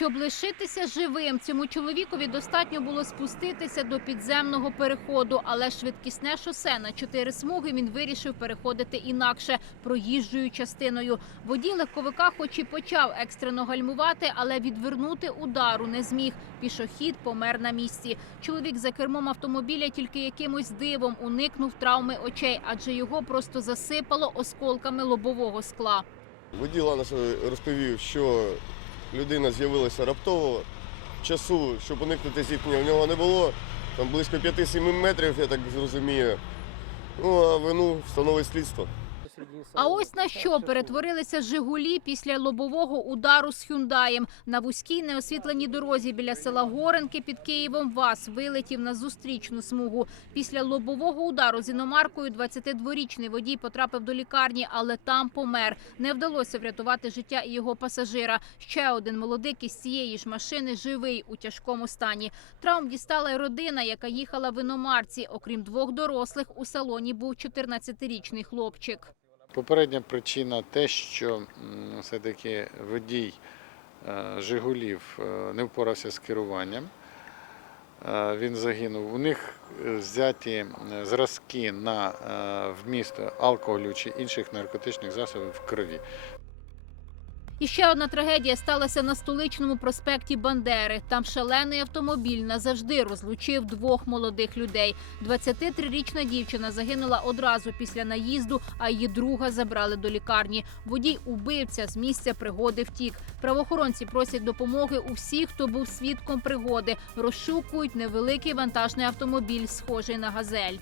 Щоб лишитися живим, цьому чоловікові достатньо було спуститися до підземного переходу, але швидкісне шосе на чотири смуги він вирішив переходити інакше проїжджою частиною. Водій легковика, хоч і почав екстрено гальмувати, але відвернути удару не зміг. Пішохід помер на місці. Чоловік за кермом автомобіля тільки якимось дивом уникнув травми очей, адже його просто засипало осколками лобового скла. Водій наш розповів, що людина з'явилася раптово. Часу, щоб уникнути зіткнення, в нього не було. Там близько 5-7 метрів, я так зрозумію. Ну, а вину встановить слідство. А ось на що перетворилися Жигулі після лобового удару з Хюндаєм. На вузькій неосвітленій дорозі біля села Горенки під Києвом ВАЗ вилетів на зустрічну смугу. Після лобового удару з іномаркою 22-річний водій потрапив до лікарні, але там помер. Не вдалося врятувати життя і його пасажира. Ще один молодик із цієї ж машини живий у тяжкому стані. Травм дістала й родина, яка їхала в іномарці. Окрім двох дорослих, у салоні був 14-річний хлопчик. Попередня причина те, що все-таки водій е, Жигулів е, не впорався з керуванням. Е, Він загинув. У них взяті зразки на вміст алкоголю чи інших наркотичних засобів в крові. І ще одна трагедія сталася на столичному проспекті Бандери. Там шалений автомобіль назавжди розлучив двох молодих людей. 23-річна дівчина загинула одразу після наїзду, а її друга забрали до лікарні. Водій убивця з місця пригоди втік. Правоохоронці просять допомоги у всіх, хто був свідком пригоди. Розшукують невеликий вантажний автомобіль, схожий на газель.